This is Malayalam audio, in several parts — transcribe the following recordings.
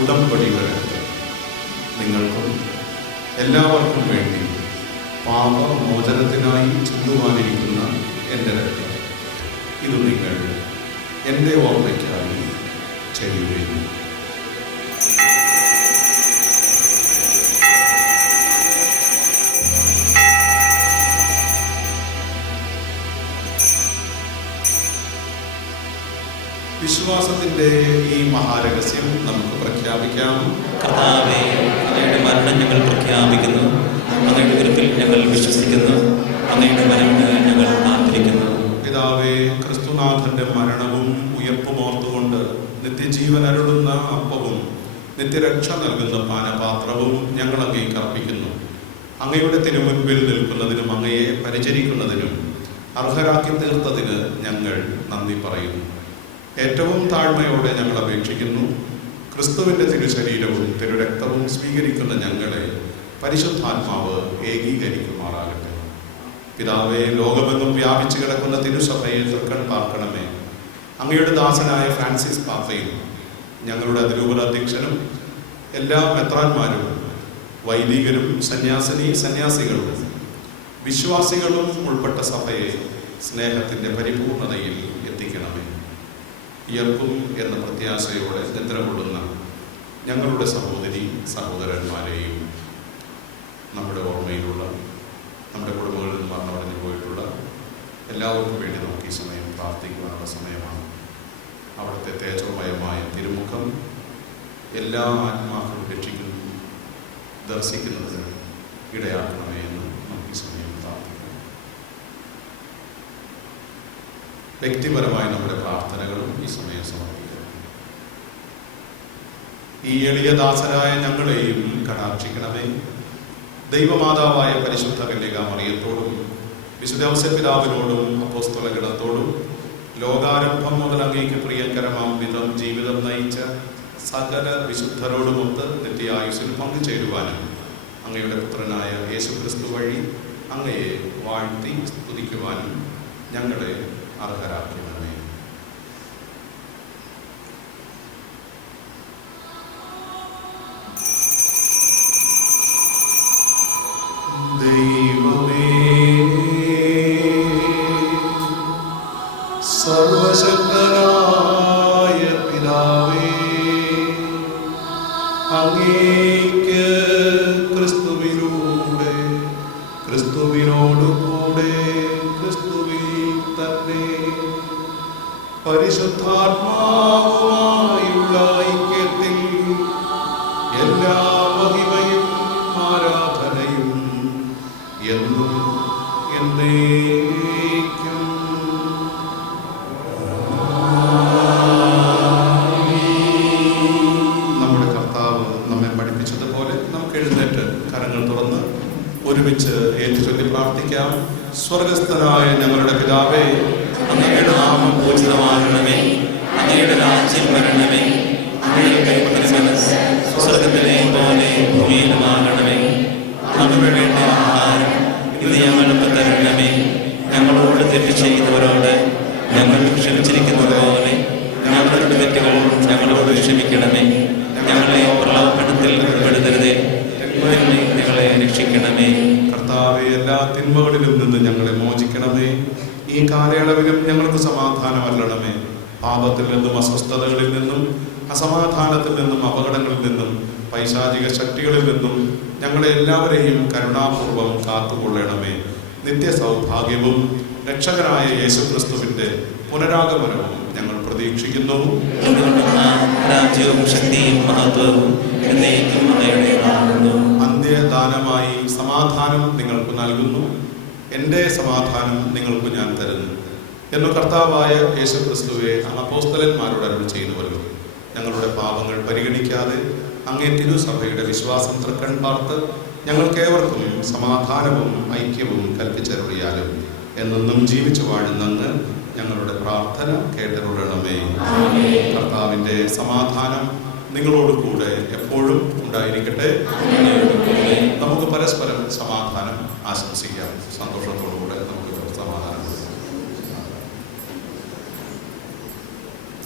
ഉടമ്പടികൾ നിങ്ങൾക്കും എല്ലാവർക്കും വേണ്ടി പാപമോചനത്തിനായി ചിന്തുവാനിരിക്കുന്ന എൻ്റെ രക്തം. ഇത് നിങ്ങൾ എൻ്റെ ഓർമ്മയ്ക്കായി ചെയ്യുകയും വിശ്വാസത്തിൻ്റെ ഈ മഹാരഹസ്യം നമുക്ക് പ്രഖ്യാപിക്കാം. കർത്താവേ, അങ്ങയുടെ മരണം ഞങ്ങൾ പ്രഖ്യാപിക്കുന്നു. അങ്ങയുടെ ഉയർപ്പിൽ ഞങ്ങൾ വിശ്വസിക്കുന്നു. അങ്ങയുടെ വരവിന് ഞങ്ങൾ കാത്തിരിക്കുന്നു. പിതാവേ, ക്രിസ്തുനാഥന്റെ മരണവും ഉയർപ്പും ഓർത്തുകൊണ്ട് നിത്യജീവൻ അരുളുന്ന അപ്പവും നിത്യരക്ഷ നൽകുന്ന പാനപാത്രവും ഞങ്ങൾ അങ്ങേക്ക് അർപ്പിക്കുന്നു. അങ്ങയുടെ തിരുമുൻപിൽ നിൽക്കുന്നതിനും അങ്ങയെ പരിചരിക്കുന്നതിനും അർഹരാക്കി തീർത്തതിന് ഞങ്ങൾ നന്ദി പറയുന്നു. ഏറ്റവും താഴ്മയോടെ ഞങ്ങൾ അപേക്ഷിക്കുന്നു. ക്രിസ്തുവിൻ്റെ തിരുശരീരവും തിരുരക്തവും സ്വീകരിക്കുന്ന ഞങ്ങളെ പരിശുദ്ധാത്മാവ് ഏകീകരിക്കുമാറാകട്ടെ. പിതാവേ, ലോകമെങ്ങും വ്യാപിച്ചു കിടക്കുന്ന തിരുസഭയെ തൃക്കൺ പാർക്കണമേ. അങ്ങയുടെ ദാസനായ ഫ്രാൻസിസ് പാപ്പയും ഞങ്ങളുടെ അതിരൂപത അധ്യക്ഷനും എല്ലാ മെത്രാന്മാരും വൈദികരും സന്യാസികളും വിശ്വാസികളും ഉൾപ്പെട്ട സഭയെ സ്നേഹത്തിൻ്റെ പരിപൂർണതയിൽ എത്തിക്കണമേ. ഉയർപ്പും എന്ന പ്രത്യാശയോടെ നിദ്രകൊള്ളുന്ന ഞങ്ങളുടെ സഹോദരി സഹോദരന്മാരെയും നമ്മുടെ ഓർമ്മയിലുള്ള നമ്മുടെ കുടുംബങ്ങളിൽ നിന്ന് മരണമടഞ്ഞു പോയിട്ടുള്ള എല്ലാവർക്കും വേണ്ടി നമുക്ക് ഈ സമയം പ്രാർത്ഥിക്കുവാനുള്ള സമയമാണ്. അവിടുത്തെ തേജോമയമായ തിരുമുഖം എല്ലാ ആത്മാക്കളും രക്ഷിക്കുന്നു ദർശിക്കുന്നതിന് ഇടയാക്കണമേ എന്ന് നമുക്ക് ഈ സമയം പ്രാർത്ഥിക്കാം. വ്യക്തിപരമായ നമ്മുടെ പ്രാർത്ഥനകളും ഈ സമയം സമർപ്പിക്കാം. ഈ എളിയ ദാസരായ ഞങ്ങളെയും കടാക്ഷിക്കണമേ. ദൈവമാതാവായ പരിശുദ്ധ കന്യകാമറിയത്തോടും വിശുദ്ധ ഔസേപ്പിതാവിനോടും അപ്പോസ്തലഗണത്തോടും ലോകാരംഭം മുതൽ അങ്ങേക്ക് പ്രിയങ്കരമാം വിധം ജീവിതം നയിച്ച സകല വിശുദ്ധരോടുമൊത്ത് നിത്യായുസ്സിൽ പങ്കുചേരുവാനും അങ്ങയുടെ പുത്രനായ യേശുക്രിസ്തു വഴി അങ്ങയെ വാഴ്ത്തി സ്തുതിക്കുവാനും ഞങ്ങളെ അർഹരാക്കണമേ. ദൈവമേ, സർവശക്തനായ പിതാവേ, അങ്ങേക്ക് ക്രിസ്തുവിലൂടെ ക്രിസ്തുവിനോടുകൂടെ ക്രിസ്തുവിൽ തന്നെ പരിശുദ്ധാത്മാവുമായുള്ള ഐക്യത്തിൽ എല്ലാ മഹിമയും ആരാധനയും എന്നും എന്നേക്കും നമ്മുടെ കർത്താവ് നമ്മെ പഠിപ്പിച്ചതുപോലെ നമുക്ക് എഴുന്നേറ്റ് കരങ്ങൾ തുറന്ന് ഒരുമിച്ച് ഏറ്റുചൊല്ലി പ്രാർത്ഥിക്കാം. സ്വർഗസ്ഥനായ ഞങ്ങളുടെ പിതാവേ, അങ്ങയുടെ നാമം പൂജിതമാകണമേ. അങ്ങയുടെ രാജ്യം വരണമേ. അങ്ങയുടെ മനസ്സ് സ്വർഗത്തിലെ പോലെ ഭൂമിയിലുമാകണമേ. നമുക്ക് വേണ്ട ആഹാരം ഇത് ഞങ്ങൾക്ക് തരണമേ. ഞങ്ങളോട് തെറ്റ് ചെയ്യുന്നവരോട് ഞങ്ങൾ ക്ഷമിച്ചിരിക്കുന്നത് പോലെ ഞങ്ങളുടെ തെറ്റുകൾ ഞങ്ങളോട് ക്ഷമിക്കണമേ. ഞങ്ങളെ പ്രലോഭനത്തിൽ ഉൾപ്പെടുത്തരുതേ, ഞങ്ങളെ രക്ഷിക്കണമേ. കർത്താവേ, എല്ലാ തിന്മകളിലും നിന്ന് ഞങ്ങളെ മോചിക്കണമേ. ഈ കാലയളവിലും ഞങ്ങൾക്ക് സമാധാനം അരുളണമേ. പാപത്തിൽ നിന്നും അസ്വസ്ഥതകളിൽ നിന്നും അസമാധാനത്തിൽ നിന്നും അപകടങ്ങളിൽ നിന്നും പൈശാചിക ശക്തികളിൽ നിന്നും ഞങ്ങളെ എല്ലാവരെയും കരുണാപൂർവം കാത്തുകൊള്ളണമേ. നിത്യസൗഭാഗ്യവും രക്ഷകനായ യേശുക്രിസ്തുവിന്റെ പുനരാഗമനവും ഞങ്ങൾ പ്രതീക്ഷിക്കുന്നു. രാജ്യവും ശക്തിയും മഹത്വവും എന്നേക്കും അങ്ങയുടേതാകുന്നു. അന്ത്യദാനമായി സമാധാനം നിങ്ങൾക്ക് നൽകുന്നു. എൻ്റെ സമാധാനം നിങ്ങൾക്ക് ഞാൻ തരുന്നു എന്ന് കർത്താവായ യേശുക്രിസ്തുവെ അപ്പോസ്തലന്മാരോട് അരുളി ചെയ്തുവല്ലോ. ഞങ്ങളുടെ പാപങ്ങൾ പരിഗണിക്കാതെ അങ്ങേ തിരുസഭയുടെ വിശ്വാസം തൃക്കൺ പാർത്ത് ഞങ്ങൾക്കേവർക്കും സമാധാനവും ഐക്യവും കൽപ്പിച്ചരുളിയാലും എന്നെന്നും ജീവിച്ചു വാഴുന്നങ്ങ് ഞങ്ങളുടെ പ്രാർത്ഥന കേട്ടരുളണമേ. കർത്താവിൻ്റെ സമാധാനം നിങ്ങളോട് കൂടെ എപ്പോഴും ഉണ്ടായിരിക്കട്ടെ. നമുക്ക് പരസ്പരം സമാധാനം ആശംസിക്കാം. സന്തോഷത്തോടുകൂടെ നമുക്ക് സമാധാനം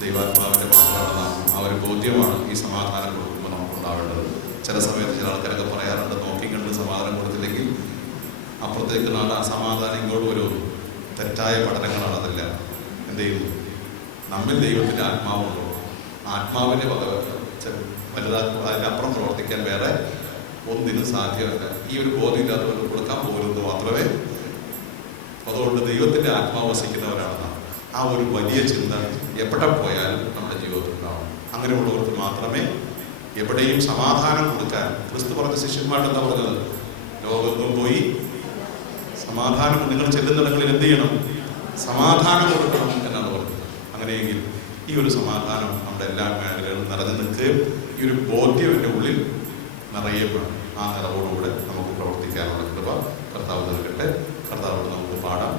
ദൈവാത്മാവിൻ്റെ മാത്രമാണ് ആ ഒരു ബോധ്യമാണ് ഈ സമാധാനം കൊടുക്കുമ്പോൾ ചില സമയത്ത് ചില ആൾക്കാരൊക്കെ പറയാറുണ്ട്, നോക്കി കണ്ട് സമാധാനം കൊടുത്തില്ലെങ്കിൽ അപ്പുറത്തേക്ക് നാളെ സമാധാനം ഇങ്ങോട്ട് വരും. തെറ്റായ പഠനങ്ങളാണ് അതെല്ലാം. എന്ത് ചെയ്യുന്നു? നമ്മിൽ ദൈവത്തിൻ്റെ ആത്മാവുണ്ടോ? ആത്മാവിനെ വലുതാക്കുക, അതിനപ്പുറം പ്രവർത്തിക്കാൻ വേറെ ഒന്നിനും സാധ്യമല്ല. ഈ ഒരു ബോധമില്ലാത്തവർക്ക് കൊടുക്കാൻ പോകുന്നത് മാത്രമേ. അതുകൊണ്ട് ദൈവത്തിൻ്റെ ആത്മാവ് വസിക്കുന്നവരാണ്. ആ ഒരു വലിയ ചിന്ത എവിടെ പോയാലും നമ്മുടെ ജീവിതത്തിൽ ഉണ്ടാവും. അങ്ങനെയുള്ളവർക്ക് മാത്രമേ എവിടെയും സമാധാനം കൊടുക്കാൻ. ക്രിസ്തു പറഞ്ഞ ശിഷ്യന്മാരുടെ എന്താ പറഞ്ഞത്? ലോകത്തും പോയി സമാധാനം, നിങ്ങൾ ചെല്ലുന്നിടങ്ങളിൽ എന്ത് ചെയ്യണം? സമാധാനം കൊടുക്കണം എന്നാണ് പറഞ്ഞത്. അങ്ങനെയെങ്കിൽ ഈ ഒരു സമാധാനം നമ്മുടെ എല്ലാ മേഖലകളിലും നിറഞ്ഞു നിൽക്കുകയും ഈ ഒരു ബോധ്യം എൻ്റെ ഉള്ളിൽ നിറയപ്പെടും. ആ നിറവോടുകൂടെ നമുക്ക് പ്രവർത്തിക്കാനുള്ള കൃപ കർത്താവ് നൽകട്ടെ. കർത്താവോട് നമുക്ക് പാടാം.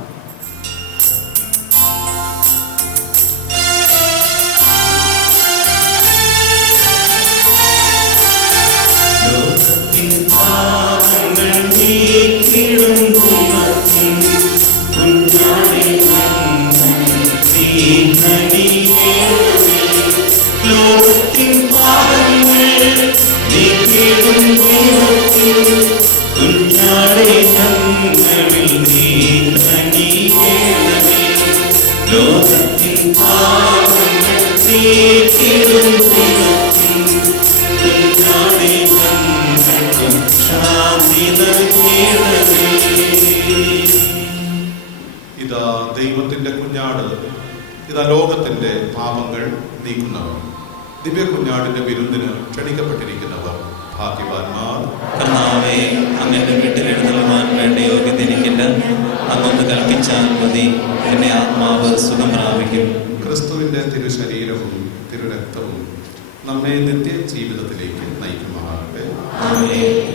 ഇതാ ദൈവത്തിന്റെ കുഞ്ഞാട്, ഇതാ ലോകത്തിന്റെ പാപങ്ങൾ നീക്കുന്നവർ. ദിവ്യ കുഞ്ഞാടിന്റെ വിരുന്നിന് ക്ഷണിക്കപ്പെട്ടിരിക്കുന്നവർ ഭാഗ്യവാന്മാർ. കർത്താവേ, അങ്ങയുടെ വീട്ടിൽ എഴുന്നള്ളുവാൻ വേണ്ട യോഗ്യത എനിക്കില്ല. അങ്ങൊന്ന് കൽപ്പിച്ചാൽ മതി, എന്റെ ആത്മാവ് സുഖം പ്രാപിക്കും. ക്രിസ്തുവിന്റെ തിരുശരീരവും തിരുരക്തവും നമ്മെ നിത്യ ജീവിതത്തിലേക്ക് നയിക്കുമാറാകട്ടെ. ആമേൻ.